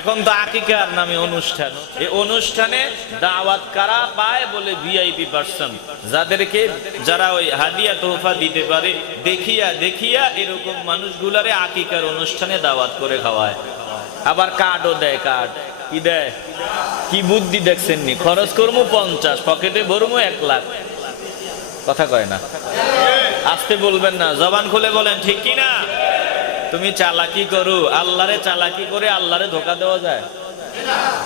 এখন তো আকিকার নামে অনুষ্ঠান। এই অনুষ্ঠানে দাওয়াত কারা পায় বলে ভিআইপি পার্সন যাদেরকে যারা ওই হাদিয়া তোহফা দিতে পারে, দেখিয়া দেখিয়া এরকম মানুষগুলারে আকিকার অনুষ্ঠানে দাওয়াত করে খাওয়ায়। আবার কার্ডও দেয় কার্ড কি দেয়? কি বুদ্ধি দেখছেন নি? খরচ করব পঞ্চাশ, পকেটে ভরবো এক লাখ। কথা কয় না। আসতে বলবেন না, জবান খুলে বলেন, ঠিক কি না তুমি চালাকি করো, আল্লাহরে চালাকি করে আল্লাহরে ধোকা দেওয়া যায়।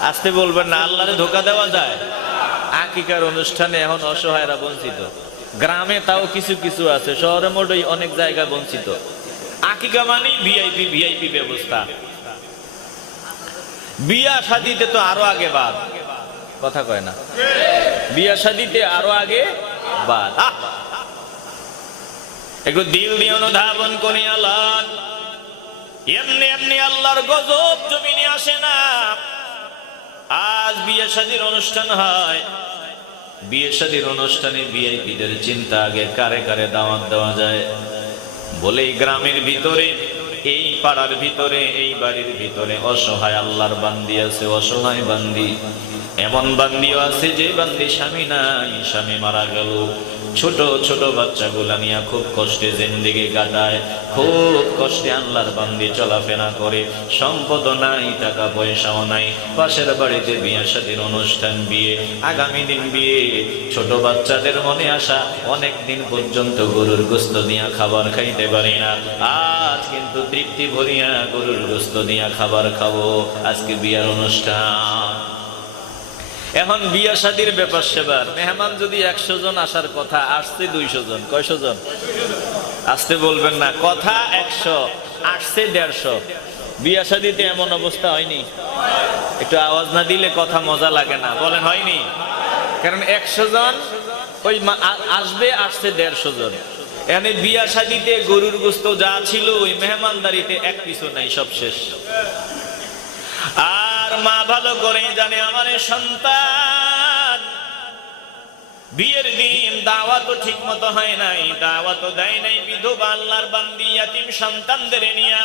আসতে বলবেন না, আল্লাহরে ধোকা দেওয়া যায়। আকিকার অনুষ্ঠানে এখন অসহায়রা বঞ্চিত। গ্রামে তাও কিছু কিছু আছে, শহরে মোটেই অনেক জায়গা বঞ্চিত। আকিকা মানে ভিআইপি ভিআইপি ব্যবস্থা। বিয়া শাদিতে তো আরও আগে বাদ। কথা কয় না। বিয়া শাদিতে আরও আগে বাদ! একটু দিল দিয়ে অনুধাবন করি আল্লাহ এমনি এমনি আল্লাহর গজব জমিনে আসে না। আজ বিয়ে শাদির অনুষ্ঠান হয়। বিয়ে শাদির অনুষ্ঠানে ভিআইপিদের চিন্তা আগে কারে কারে দাওয়াত দেওয়া যায়। বলে গ্রামের ভিতরে, এই পাড়ার ভিতরে, এই বাড়ির ভিতরে অসহায় আল্লাহর বান্দি আছে, অসহায় বান্দি। এমন বান্দিও আছে যে বান্দি স্বামী নাই, স্বামী মারা গেল। ছোট ছোট বাচ্চাগুলা নিয়ে খুব কষ্টে জিন্দিগি কাটায়, খুব কষ্টে আল্লাহর বান্দি চলাফেরা করে। সম্পদ নাই, টাকা পয়সাও নাই। পাশের বাড়িতে বিয়ে সাদির অনুষ্ঠান, বিয়ে, আগামী দিন বিয়ে। ছোট বাচ্চাদের মনে আসা অনেক দিন পর্যন্ত গরুর গোস্ত দিয়া খাবার খাইতে পারি না। আজ কিন্তু তৃপ্তি ভরিয়া গরুর গোস্ত দিয়া খাবার খাব। আজকে বিয়ার অনুষ্ঠান। এখন বিয়া শাদির ব্যাপার সেবার। মেহমান যদি একশো জন আসার কথা, আসছে দুইশো জন, কয়শো জন? আসতে বলবেন না, কথা একশো, আসছে দেড়শো। বিয়া শাদিতে এমন অবস্থা হয়নি? একটু আওয়াজ না দিলে কথা মজা লাগে না। বলেন, হয়নি? কারণ একশো জন, ওই আসবে, আসছে দেড়শো জন। এখানে বিয়া শাদিতে গরুর গোস্ত যা ছিল, ওই মেহমানদারিতে এক কিছু নাই, সব শেষ। আর মা ভালো করে জানে আমার সন্তান। বিয়ের দিন দাওয়াত ঠিক মতো হয় নাই দাওয়াত দেয় নাই বিধবা আল্লাহর বান্দি, ইয়াতিম সন্তানদের নিয়ে।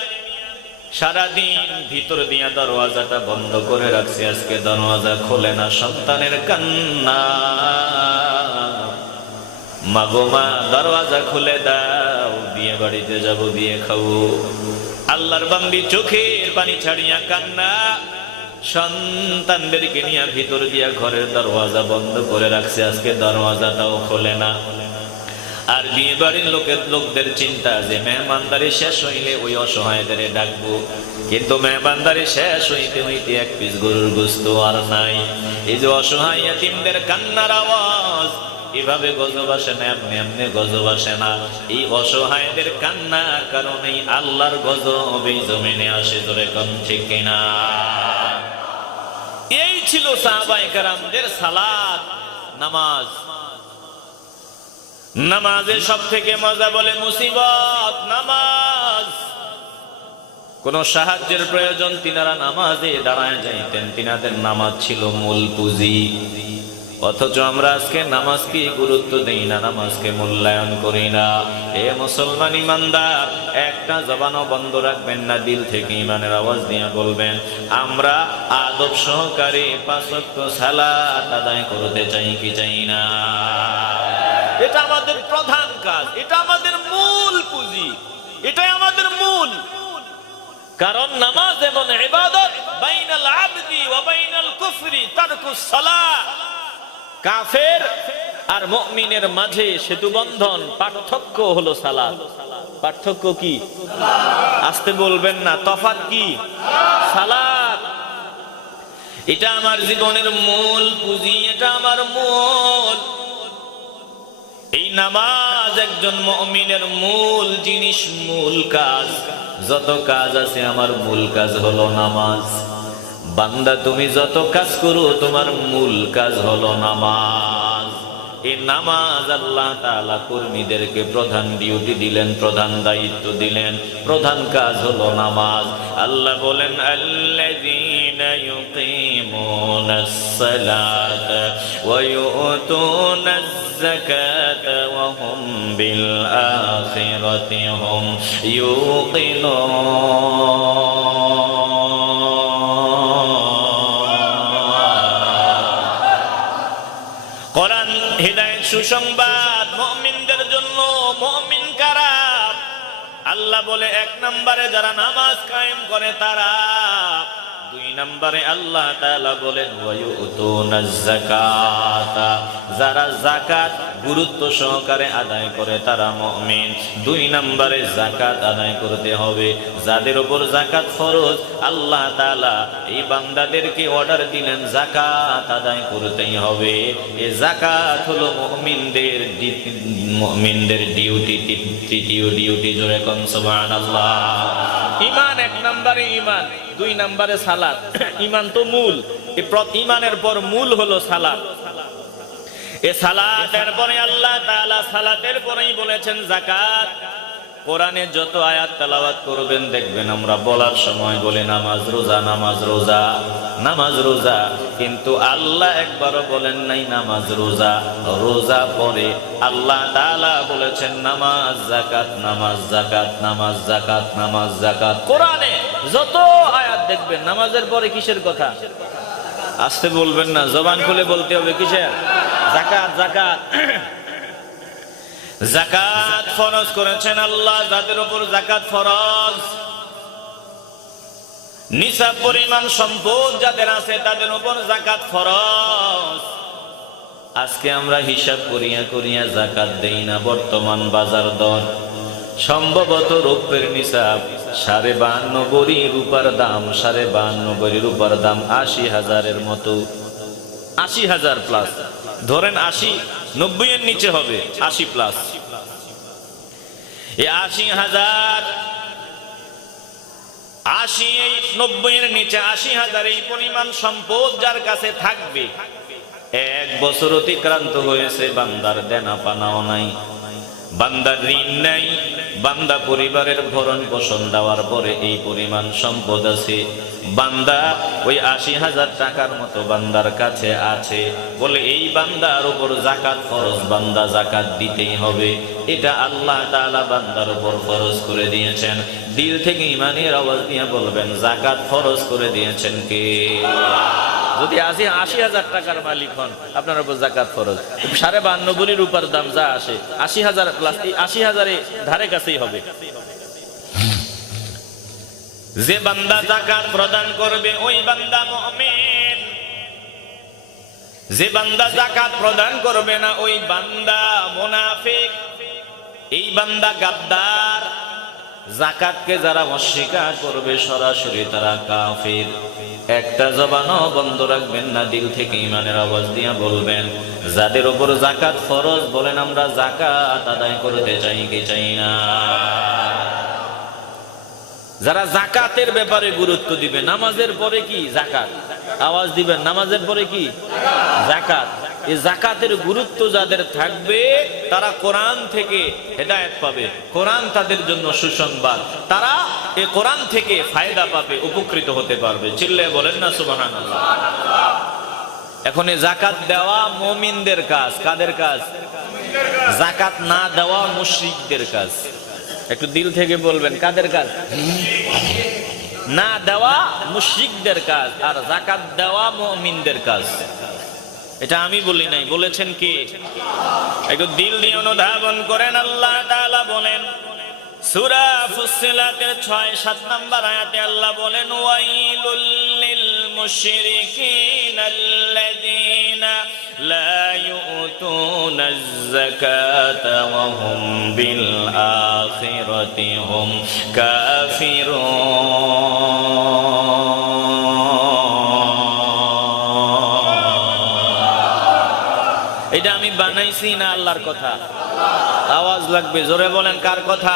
সারাদিন ভিতর দিয়া দরওয়াজাটা বন্ধ করে রাখছে, আজকে দরওয়াজা খোলে না সন্তানের কান্না। মাগো মা, দরওয়াজা খুলে দাও, বিয়ে বাড়িতে যাব, বিয়ে খাব। আল্লাহর বান্দি চোখের পানি ছাড়িয়া কান্না। সন্তানদেরকে নিয়ে ভিতর দিয়া ঘরের দরওয়াজা বন্ধ করে রাখছে। আজকে দরওয়াজাটাও খোলে না। আর বিয়ে বাড়ির লোকের লোকদের চিন্তা যে মেহমানদারি শেষ হইলে ওই অসহায়দের ডাকবো। কিন্তু মেহমানদারি শেষ হইতে হইতে এক পিস গরুর গোস্ত আর নাই। এই যে অসহায় ইয়াতিমদের কান্নার আওয়াজ, এভাবে গজব আসে না, এমনি এমনি গজব আসে না। এই অসহায়দের কান্নার কারণেই আল্লাহর গজব এই জমিনে আসে ধরে কম ঠিক কিনা? এই ছিল সাহাবাই কারামদের সালাত, নামাজ। নামাজের সব থেকে মজা বলে মুসিবত, নামাজ। কোন সাহায্যের প্রয়োজন, তিনারা নামাজে দাঁড়ায় যাইতেন। তিনাদের নামাজ ছিল মূল পুঁজি। অথচ আমরা আজকে নামাজকে গুরুত্ব দেই না, নামাজকে মূল্যায়ন করি না। এ মুসলমান ইমানদার, একটা জবানও বন্ধ রাখবেন না, দিল থেকে ইমানের আওয়াজ দিয়ে বলবেন, আমরা আদব সহকারে পাঁচক্য সালাত আদায় করতে চাই কি চাই না? এটা আমাদের প্রধান কাজ, এটা আমাদের মূল পুঁজি, এটাই আমাদের মূল। কারণ নামাজ এবং ইবাদত, বাইনাল আবদি ওয়া বাইনাল কুফরি তারকুস সালাহ কাফের আর মমিনের মাঝে সেতু বন্ধন পার্থক্য হলো সালাত পার্থক্য কি? আসতে বলবেন না, তফাৎ কি? সালাত এটা আমার জীবনের মূল পুঁজি, এটা আমার মূল। এই নামাজ একজন মমিনের মূল জিনিস, মূল কাজ। যত কাজ আছে, আমার মূল কাজ হলো নামাজ। বান্দা তুমি যত কাজ করো তোমার মূল কাজ হলো নামাজ এই নামাজ আল্লাহ তাআলা কর্মীদেরকে প্রধান ডিউটি দিলেন প্রধান দায়িত্ব দিলেন প্রধান কাজ হলো নামাজ আল্লাহ বলেন আল্লাযীনা ইউকিমুনাস সালাতা ওয়া ইউতুনাজ الزكاة وهم بالآخرة هم يوقنون সুসংবাদ মমিনদের জন্য মমিন কারা? আল্লাহ বলে, এক নম্বরে যারা নামাজ কায়েম করে তারা। দুই নম্বরে আল্লাহ তাআলা বলেন যারা যাকাত গুরুত্ব সহকারে আদায় করে তারা মুমিন। দুই নম্বরে জাকাত আদায় করতে হবে। যাদের ওপর জাকাত ফরজ, আল্লাহ তাআলা এই বান্দাদেরকে অর্ডার দিলেন জাকাত আদায় করতেই হবে। এ জাকাত হলো মুমিনদের মুমিনদের ডিউটি, তৃতীয় ডিউটি জোরে কোন, সুবহানাল্লাহ। ইমান এক নম্বরে ইমান দুই নম্বরে সালাত। ইমান তো মূল। ইমানের পর মূল হলো সালাত। এ সালাতের পরে আল্লাহ তাআলা সালাতের পরেই বলেছেন যাকাত। কোরআনে যত আয়াত তেলাওয়াত করবেন, দেখবেন আমরা বলার সময় বলে, নামাজ রোজা নামাজ রোজা নামাজ রোজা। কিন্তু আল্লাহ একবারও বলেন নাই, নামাজ রোজা। রোজা পরে আল্লাহ তাআলা বলেছেন, নামাজ জাকাত নামাজ জাকাত নামাজ জাকাত নামাজ জাকাত কোরআনে যত আয়াত দেখবেন, নামাজের পরে কিসের কথা? আসতে বলবেন না, জবান খুলে বলতে হবে কিসের? জাকাত জাকাত। জাকাত ফরজ করেছেন আল্লাহ, যাদের উপর জাকাত ফরজ। নিসাব পরিমাণ সম্পদ যাদের আছে, তাদের উপর জাকাত ফরজ। আজকে আমরা হিসাব করিয়া করিয়া জাকাত দেই না, বর্তমান বাজার দর। সম্ভবত রৌপ্যের নিসাব সাড়ে বড়ি রূপার দাম, সাড়ে বড়ি রূপার দাম আশি হাজারের মতো। আশি হাজার প্লাস ধরেন আশি নব্বই এর নিচে হবে, আশি প্লাস এই আশি হাজার, আশি এই নব্বই এর নিচে, আশি হাজার এই পরিমাণ সম্পদ যার কাছে থাকবে। এক বছর অতিক্রান্ত হয়েছে, বান্দার দেনা পানাও নাই। বান্দার ঋণ নাই বান্দা পরিবারের ভরণ পোষণ দেওয়ার পরে এই পরিমাণ সম্পদ আছে। বান্দা ওই আশি হাজার টাকার মতো বান্দার কাছে আছে। বলে এই বান্দার উপর জাকাত ফরজ, বান্দা জাকাত দিতেই হবে। এটা আল্লাহ তাআলা বান্দার উপর ফরজ করে দিয়েছেন। দিল থেকে ইমানের আওয়াজ দিয়ে বলবেন, জাকাত ফরজ করে দিয়েছেন কে? যদি আশি আশি হাজার টাকার মালিক হন, আপনার উপর জাকাত ফরজ। সাড়ে বান্ন বলি রূপার দাম যা আসে, আশি হাজার প্লাস আশি হাজারে ধারে কাছেই হবে। যে বান্দা জাকাত প্রদান করবে, ওই বান্দা মুমিন। যে বান্দা জাকাত প্রদান করবে না, ওই বান্দা মুনাফিক। এই বান্দা গাদ্দার। জাকাতকে যারা অস্বীকার করবে, সরাসরি তারা কাফির। একটা জবানও বন্ধ রাখবেন না, দিল থেকে ইমানের আওয়াজ দিয়া বলবেন, যাদের ওপর জাকাত ফরজ, বলেন আমরা জাকাত আদায় করতে চাই কি চাই না? যারা জাকাতের ব্যাপারে গুরুত্ব দিবে, নামাজের পরে কি জাকাত? আওয়াজ দিবেন, নামাজের পরে কি? জাকাত। এই জাকাতের গুরুত্ব যাদের থাকবে, তারা কোরআন থেকে হেদায়েত পাবে। কোরআন তাদের জন্য সুসংবাদ। তারা এই কোরআন থেকে ফায়দা পাবে, উপকৃত হতে পারবে। চিল্লে বলেন না সুবহান এখন জাকাত দেওয়া মমিনদের কাজ, কাদের কাজ? জাকাত না দেওয়া মুশরিকদের কাজ। একটু দিল থেকে বলবেন, কাদের কাজ? না দেওয়া মুশরিকদের কাজ, আর জাকাত দেওয়া মুমিনদের কাজ। এটা আমি বলি নাই, বলেছেন কি? একটু দিল দিয়ে অনুধাবন করেন, আল্লাহ বলেন, সূরা ফুসসিলাতের 6 7 নম্বর আয়াতে আল্লাহ বলেন, ওয়াইলুল লিল মুশরিকিন লা যাকাতা ওয়া হুম বিল আখিরাতি হুম এটা আমি বানাইছি না আল্লাহর কথা? আওয়াজ লাগবে, জোরে বলেন কার কথা?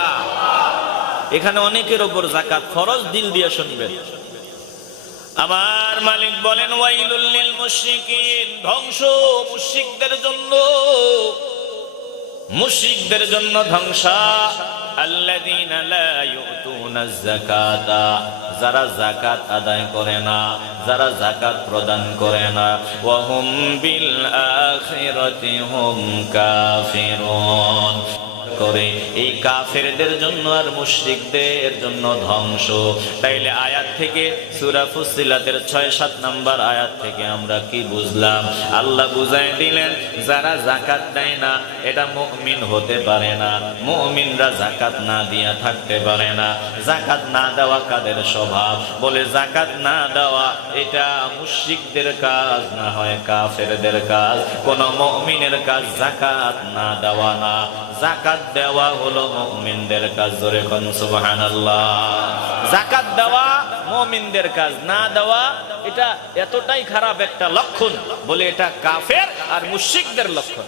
এখানে অনেকের ওপর জাকাত ফরজ দিল দিয়ে শুনবেন। আমার মালিক বলেন, ওয়াইলুল লিল মুশরিকিন, ধ্বংস মুশরিকদের জন্য। মুশরিকদের জন্য ধ্বংস। আল্লাযীনা লা ইউতুনাজ যাকাতা, যারা যাকাত আদায় করে না, যারা যাকাত প্রদান করে না। ওয়া হুম বিল আখিরাতি হুম কাফিরুন। করে। এই কাফেরদের জন্য আর মুশরিকদের জন্য ধ্বংস। তাইলে আয়াত থেকে, সূরা ফুসিলাতের ছয় সাত নাম্বার আয়াত থেকে আমরা কি বুঝলাম? আল্লাহ বুঝাই দিলেন, যারা জাকাত দেয় না, এটা মুমিন হতে পারে না। মুমিনরা জাকাত না দিয়া থাকতে পারে না। জাকাত না দেওয়া কাদের স্বভাব? বলে জাকাত না দেওয়া, এটা মুশরিকদের কাজ না হয় কাফেরদের কাজ। কোন মুমিনের কাজ জাকাত না দেওয়া না। জাকাত জাকাত দেওয়া কাজ, না দেওয়া এটা এতটাই খারাপ একটা লক্ষণ বলে এটা কাফের আর লক্ষণ।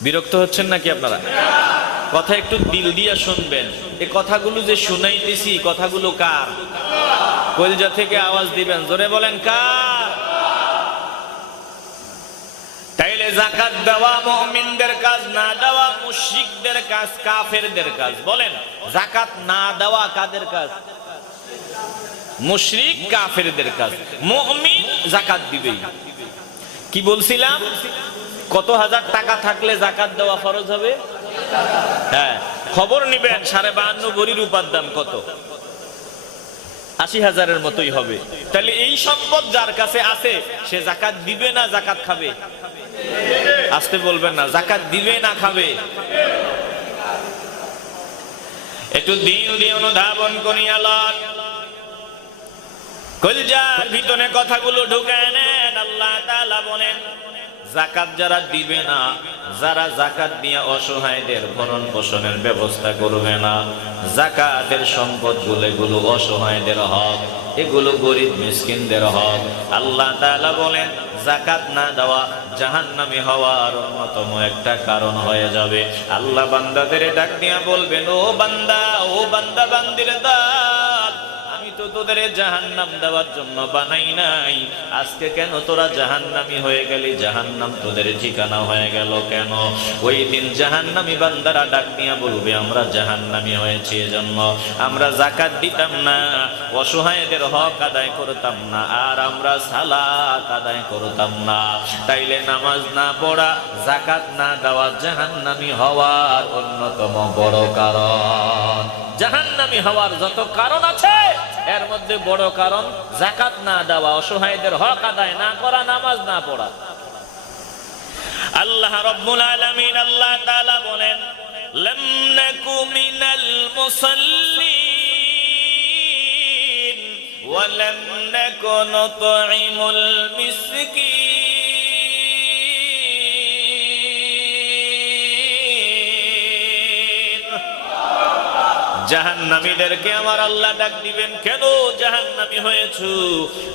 বিরক্ত হচ্ছেন নাকি আপনারা? কথা একটু দিল দিয়া শুনবেন। এই কথাগুলো যে শুনাইতেছি, কথাগুলো কার? কলজা থেকে আওয়াজ দিবেন, জোরে বলেন কার? তাইলে জাকাত দেওয়া মুমিনদের কাজ, না দেওয়া মুশরিকদের কাজ, কাফেরদের কাজ। বলেন জাকাত না দেওয়া কাদের কাজ? মুশরিক কাফেরদের কাজ। মুমিন জাকাত দিবেই। কি বলছিলাম? কত হাজার টাকা থাকলে জাকাত দেওয়া ফরজ হবে? হ্যাঁ খবর নিবেন, সাড়ে বাহান্ন ভরির উপাদান কত? আশি হাজারের মতোই হবে। তাহলে এই সম্পদ যার কাছে আছে, সে জাকাত দিবে না জাকাত খাবে? আসতে বলবেন না, জাকাত দিবে না খাবে? একটু দিন দিয়ে অনুধাবন করি আল্লাহ কলজার ভিতরে কথাগুলো ঢুকে নেন, আল্লাহ তাআলা বলেন জাকাত যারা দিবে না, যারা জাকাত দিয়ে অসহায়দের ভরণ পোষণের ব্যবস্থা করবে না, জাকাতের সম্পদগুলো অসহায়দের হক, এগুলো গরিব মিসকিনদের হক। আল্লাহ তাআলা বলেন, জাকাত না দেওয়া জাহান্নামী হওয়ার অন্যতম একটা কারণ হয়ে যাবে। আল্লাহ বান্দাদের ডাক দিয়া বলবেন, ও বান্দা ও বান্দা বান্দির আমি তো তোদের জাহান্নাম দেওয়ার জন্য বানাই নাই। আজকে কেন তোরা জাহান্নামি হয়ে গেলি? জাহান্নাম তোদের ঠিকানা হয়ে গেল কেন? ওই দিন জাহান্নামি বান্দারা ডাক দিয়া বলবে, আমরা জাহান্নামি হয়েছি এজন্য। আমরা জাকাত দিতাম না, অসহায়দের হক আদায় করতাম না, আর আমরা সালাত আদায় করতাম না। তাইলে নামাজ না পড়া জাকাত না দেওয়া জাহান্নামি হওয়ার অন্যতম বড় কারণ। জাহান্নামি হওয়ার যত কারণ আছে এর মধ্যে বড় কারণ জাকাত না দেওয়া, অসহায়দের হক আদায় না করা, নামাজ না পড়া। আল্লাহ রব্বুল আলামিন আল্লাহ তাআলা বলেন, লাম নাকু মিনাল মুসাল্লিন ওয়া লাম নাকু নুতঈমুল মিসকিন। জাহান্নামীদেরকে আমার আল্লাহ ডাক দিবেন, কেন জাহান্নামী হয়েছো?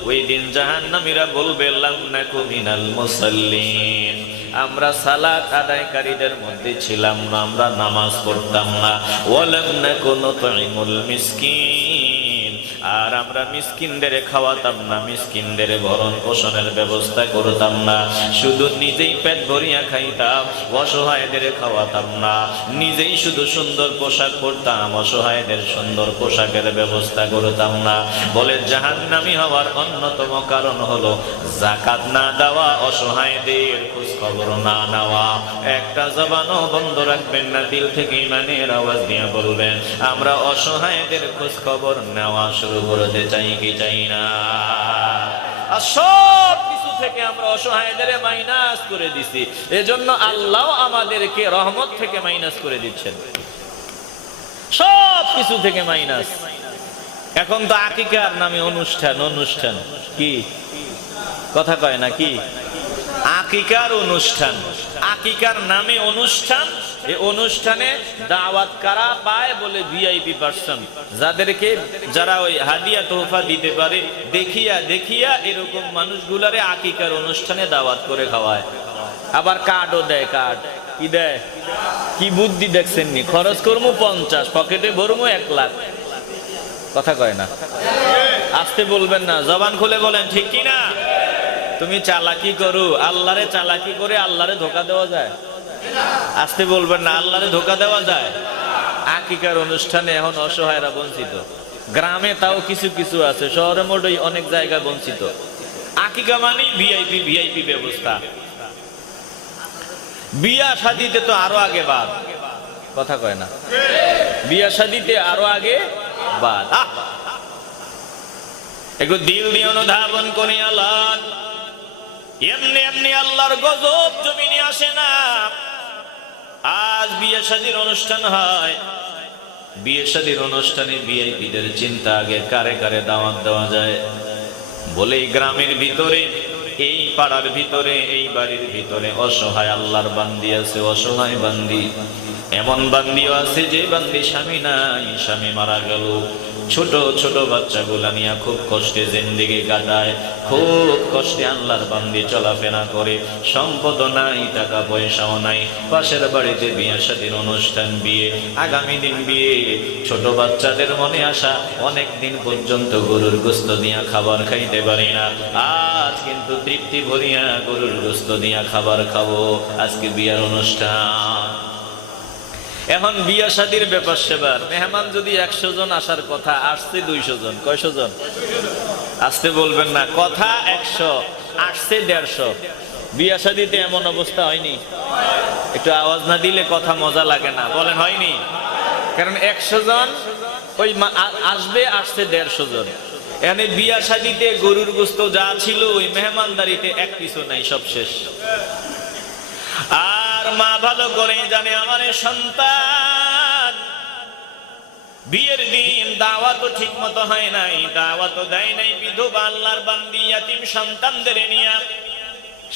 ওই দিন জাহান্নামীরা বলবে লামনাকু মিনাল মুসাল্লিন। আমরা সালাত আদায়কারীদের মধ্যে ছিলাম না, আমরা নামাজ পড়তাম না। ওয়ালাম নাকু নুতঈমুল মিসকিন। আর আমরা মিসকিনদের খাওয়াতাম না, মিসকিনদের ভরণ পোষণের ব্যবস্থা করতাম না। শুধু নিজেই পেট ভরিয়া খাইতাম, অসহায়দের খাওয়াতাম না। নিজেই শুধু সুন্দর পোশাক পরতাম, অসহায়দের সুন্দর পোশাকের ব্যবস্থা করতাম না। বলে জাহান্নামি হওয়ার অন্যতম কারণ হলো জাকাত না দেওয়া, অসহায়দের খোঁজ খবর না নেওয়া। একটা জবানও বন্ধ রাখবেন না, দিল থেকে ইমানের আওয়াজ দিয়ে বলবেন, আমরা অসহায়দের খোঁজ খবর নেওয়া শুরু করতে চাই কি চাই না। আর সব কিছু থেকে আমরা অসহায়দের মাইনাস করে দিছি। এজন্য আল্লাহ আমাদেরকে রহমত থেকে মাইনাস করে দিচ্ছেন। সব কিছু থেকে মাইনাস। এখন তো আকিকার নামে অনুষ্ঠান অনুষ্ঠান। কি? কথা কয় না, কি? আকিকার অনুষ্ঠান। আকিকার নামে অনুষ্ঠান। এই অনুষ্ঠানে দাওয়াত কারা পায় বলে ভিআইপি পার্সন যাদেরকে যারা ওই হাদিয়া তোহফা দিতে পারে, দেখিয়া দেখিয়া এরকম মানুষগুলারে আকিকার অনুষ্ঠানে দাওয়াত করে খাওয়ায়। আবার কার্ডও দেয় কার্ড কি দেয়? কি বুদ্ধি দেখছেন নি? খরচ করব পঞ্চাশ, পকেটে ভরবো এক লাখ। কথা কয় না। আসতে বলবেন না। জবান খুলে বলেন, ঠিক কি না তুমি চালাকি করু, আল্লাহরে চালাকি করে আল্লাহরে ধোকা দেওয়া যায়। আসতে বলবেন না, আল্লাহরে ধোকা দেওয়া যায়। আকিকার অনুষ্ঠানে এখন অসহায়রা বঞ্চিত। গ্রামে তাও কিছু কিছু আছে, শহরে মোটেই অনেক জায়গায় বঞ্চিত। আকিকা মানে ভিআইপি ভিআইপি ব্যবস্থা। বিয়া শাদিতে তো আরও আগে বাদ। কথা কয় না। বিয়া শাদিতে আরও আগে বাদ! একটু দিল দিয়ে অনুধাবন করি আল্লাহ এমনি এমনি আল্লাহর গজব জমিনে আসে না। আজ বিয়ে শাদির অনুষ্ঠান হয়। বিয়ে শাদির অনুষ্ঠানে ভিআইপিদের চিন্তা আগে কারে কারে দাওয়াত দেওয়া যায়। বলে গ্রামের ভিতরে, এই পাড়ার ভিতরে, এই বাড়ির ভিতরে অসহায় আল্লাহর বান্দি আছে, অসহায় বান্দি। এমন বান্দিও আছে যে বান্দি স্বামী নাই, স্বামী মারা গেল। ছোট ছোট বাচ্চাগুলা নিয়ে খুব কষ্টে জিন্দিগি কাটায়, খুব কষ্টে আল্লাহর বান্দি চলাফেরা করে। সম্পদ নাই, টাকা পয়সাও নাই, পাশের বাড়িতে বিয়ে শাদীর অনুষ্ঠান বিয়ে, আগামী দিন বিয়ে। ছোট বাচ্চাদের মনে আসা অনেক দিন পর্যন্ত গরুর গোস্ত দিয়া খাবার খাইতে পারি না। আজ কিন্তু তৃপ্তি ভরিয়া গরুর গোস্ত দিয়া খাবার খাব। আজকে বিয়ার অনুষ্ঠান। এখন বিয়া শাদির ব্যাপার সেবার। মেহমান যদি একশো জন আসার কথা, আসছে দুইশো জন, কয়শো জন? আসতে বলবেন না, কথা একশো, আসছে দেড়শো। বিয়া শাদিতে এমন অবস্থা হয়নি? একটু আওয়াজ না দিলে কথা মজা লাগে না, বলেন হয়নি? কারণ একশো জন, ওই আসবে, আসছে দেড়শো জন। এখানে বিয়া শাদিতে গরুর গোস্ত যা ছিল, ওই মেহমানদারিতে এক কিছু নাই, সব শেষ। মা ভালো করে জানে আমার সন্তান। বিয়ের দিন দাওয়াত ঠিক মতো হয় নাই দাওয়াত দেয় নাই বিধবা আল্লাহর বান্দি, ইয়াতিম সন্তানদের নিয়ে।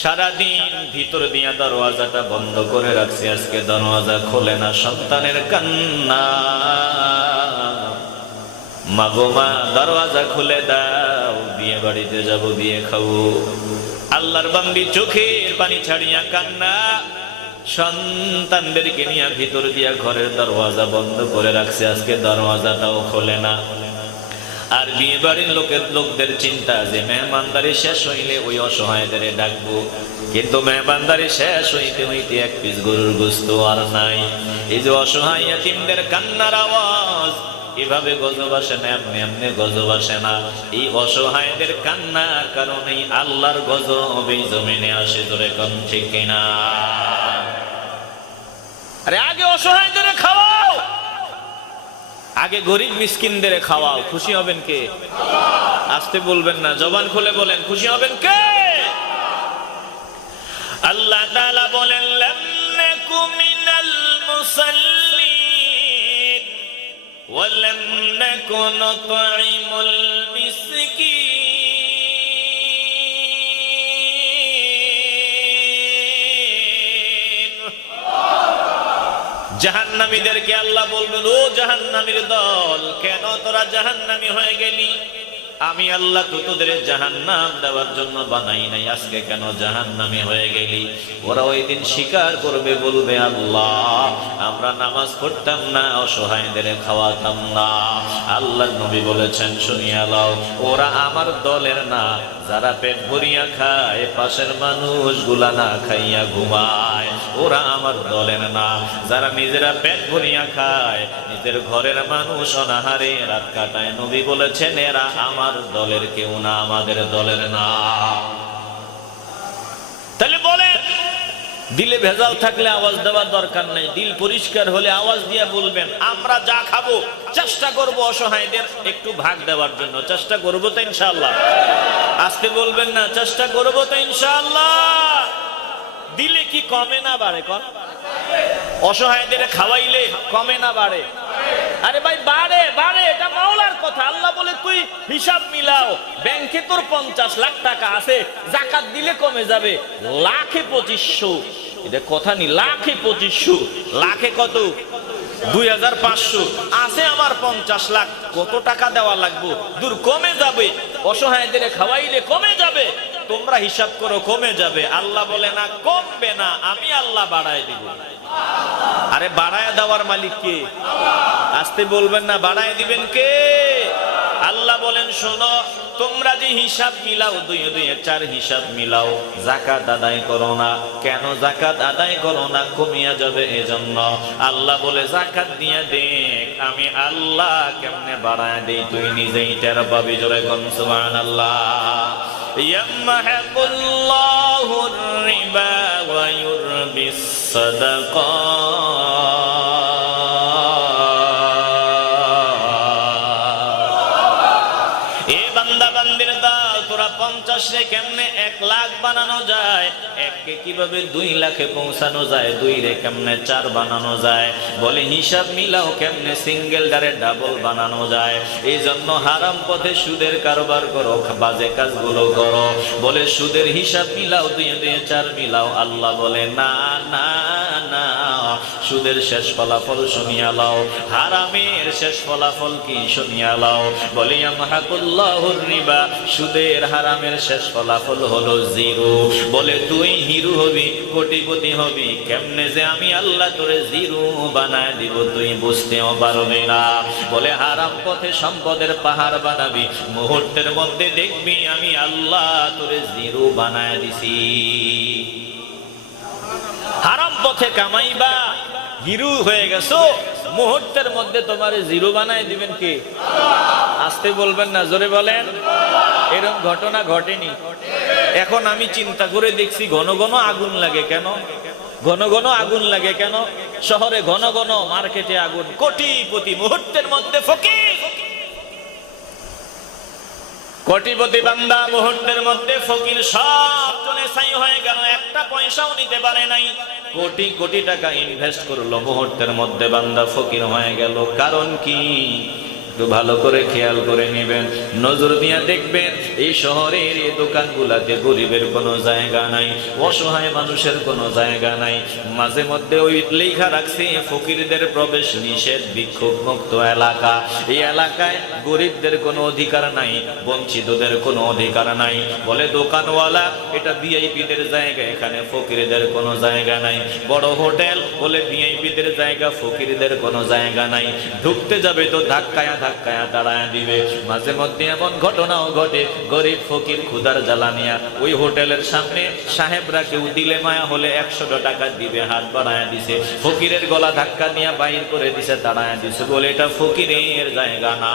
সারাদিন ভিতর দিয়া দরওয়াজাটা বন্ধ করে রাখছে, আজকে দরওয়াজা খোলে না সন্তানের কান্না। মাগো মা, দরওয়াজা খুলে দাও, বিয়ে বাড়িতে যাব, বিয়ে খাব। আল্লাহর বান্দি চোখের পানি ছাড়িয়া কান্না। সন্তানদেরকে নিয়ে ভিতর দিয়া ঘরের দরওয়াজা বন্ধ করে রাখছে। আজকে দরওয়াজাটাও খোলে না। আর বিয়ে বাড়ির লোকের লোকদের চিন্তা যে মেহমানদারি শেষ হইলে ওই অসহায়দের ডাকবো। কিন্তু মেহমানদারি শেষ হইতে হইতে এক পিস গরুর গোস্ত আর নাই। এই যে অসহায় ইয়াতিমদের কান্নার আওয়াজ, এভাবে গজব আসে না, এমনি এমনি গজব আসে না। এই অসহায়দের কান্নার কারণেই আল্লাহর গজব এই জমিনে আসে ধরে কম ঠিক কিনা? আরে আগে অসহায়দের খাওয়াও। আগে গরিব মিসকিনদের খাওয়াও। খুশি হবেন কে? আসতে বলবেন না, জবান খুলে বলেন, খুশি হবেন কে? আল্লাহ তাআলা বলেন, লাম নাকু মিনাল মুসাল্লিন জাহান্নামীদেরকে আল্লাহ বলবেন, ও জাহান্নামীর দল, কেন তোরা জাহান্নামী হয়ে গেলি? আমি আল্লাহ তো তোদের জাহান্নাম দেওয়ার জন্য বানাই নাই, আজকে কেন জাহান্নামী হয়ে গেলি? ওরা ওই দিন স্বীকার করবে, বলবে, আল্লাহ, আমরা নামাজ পড়তাম না, অসহায়দের খাওয়াতাম না। আল্লাহ নবী বলেছেন, শুনিয়া লাও ওরা আমার দলের না, যারা পেট ভরিয়া খায়, পাশের মানুষগুলা না খাইয়া ঘুমায়। ওরা আমার দলের না। যারা নিজেরা পেট ভরিয়া খায়, নিজের ঘরের মানুষ অনাহারে রাত কাটায়। নবী বলেছেন, এরা আমার দলের কেউ না, আমাদের দলের না। তাহলে বলেন, দিলে ভেজাল থাকলে আওয়াজ দেওয়ার দরকার নেই, দিল পরিষ্কার হলে আওয়াজ দিয়ে বলবেন, আমরা যা খাব, চেষ্টা করব অসহায়দের একটু ভাগ দেওয়ার জন্য, চেষ্টা করব তো ইনশাল্লাহ আজকে বলবেন না, চেষ্টা করব তো ইনশাল্লাহ দিলে কি কমে না বাড়ে কর অসহায়দের খাওয়াইলে কমে না বাড়ে। আরে ভাই, বাড়ে বাড়ে, এটা মাওলার কথা। আল্লাহ বলে, তুই হিসাব মিলাও। ব্যাংকে তোর পঞ্চাশ লাখ টাকা আছে, জাকাত দিলে কমে যাবে। লাখে পঁচিশশো। এটা কথা নি, লাখে পঁচিশশো। লাখে কত? দুই হাজার পাঁচশো। আছে আমার পঞ্চাশ লাখ। কত টাকা দেওয়া লাগবে? দূর কমে যাবে। অসহায়দের খাওয়াইলে কমে যাবে। তোমরা হিসাব করো কমে যাবে। আল্লাহ বলে, না, কমবে না, আমি আল্লাহ বাড়ায় দিব। আরে, বাড়ায় দেওয়ার মালিক কে? আসতে বলবেন না, বাড়ায় দিবেন কে? আল্লাহ বলেন, শোনো, তোমরা যে হিসাব মিলাও দুই দুই চার হিসাব মিলাও জাকাত আদায় করো না। কেন জাকাত আদায় করো না? কমিয়া যাবে এজন্য। আল্লাহ বলে জাকাত দিয়ে দেখ, আমি আল্লাহ কেমনে বাড়ায় দেই, তুই নিজেই টের পাবি। জোরে কোন সুবহানাল্লাহ। يمحق الله الربا ويربي بالصدقات রে কেমনে এক লাখ বানানো যায়? এককে কীভাবে দুই লাখে পৌঁছানো যায়? দুই রে কেমনে চার বানানো যায়? বলে হিসাব মিলাও কেমনে সিঙ্গেল ডারে ডাবল বানানো যায়? এই জন্য হারাম পথে সুদের কারবার করো, বাজে কাজগুলো করো। বলে সুদের হিসাব মিলাও, দুই দুই চার মিলাও, আল্লাহ বলে, না না সুদের শেষ ফলাফল শুনিয়া লাও। হারামের শেষ ফলাফল কি শুনিয়া লাও? বলি, আমহাকুল্লাহুর রিবা। সুদের হারামের শেষ ফলাফল হলো জিরো। বলে, তুই হিরু হবি, কোটিপতি হবি, কেমনে যে আমি আল্লাহ তোরে জিরো বানায় দিব, তুই বুঝতেও পারবি না। বলে, হারাম পথে সম্পদের পাহাড় বানাবি, মুহূর্তের মধ্যে দেখবি আমি আল্লাহ তোরে জিরো বানায় দিছি। পথে কামাইবা, হিরু হয়ে গেছো, মুহূর্তের মধ্যে তোমার জিরো বানায় দিবেন কি? আসতে বলবেন না, জোরে বলেন। এরকম ঘটনা ঘটেনি। এখন আমি চিন্তা করে দেখছি ঘন ঘন আগুন লাগে কেন? ঘন ঘন আগুন লাগে কেন? শহরে ঘন ঘন মার্কেটে আগুন, কোটিপতি মুহূর্তের মধ্যে ফকির কোটিপতি বান্দা মুহূর্তের মধ্যে ফকির সব জনে ছাই হয়ে গেল, একটা পয়সাও নিতে পারে নাই। কোটি কোটি টাকা ইনভেস্ট করল মুহূর্তের মধ্যে বান্দা ফকির হয়ে গেল। কারণ কি? একটু ভালো করে খেয়াল করে নেবেন। নজর দিয়ে দেখবেন, এই শহরের এই দোকানগুলাতে গরিবের কোনো জায়গা নাই, অসহায় মানুষের কোনো জায়গা নাই। মাঝে মধ্যে ওই লেখা রাখছে, ফকিরদের প্রবেশ নিষেধ, বিক্ষোভ মুক্ত এলাকা। এই এলাকায় গরিবদের কোনো অধিকার নাই, বঞ্চিতদের কোনো অধিকার নাই। বলে দোকানওয়ালা, এটা ভিআইপিদের জায়গা, এখানে ফকিরদের কোনো জায়গা নাই। বড় হোটেল, বলে ভিআইপিদের জায়গা, ফকিরদের কোনো জায়গা নাই। ঢুকতে যাবে তো ধাক্কায়া ধাক্কায়া দাঁড়ায় দিবে। মাঝে মধ্যে এমন ঘটনাও ঘটে, গরিব ফকির ক্ষুদার জ্বালানিয়া ওই হোটেলের সামনে সাহেবরা কেউ দিলে মায়া হলে একশো টাকা দিবে, হাত বাড়ায় দিছে। ফকিরের গলা ধাক্কা নিয়ে বাইর করে দিছে, দাঁড়ায় দিছে। বলে, এটা ফকিরের জায়গা না।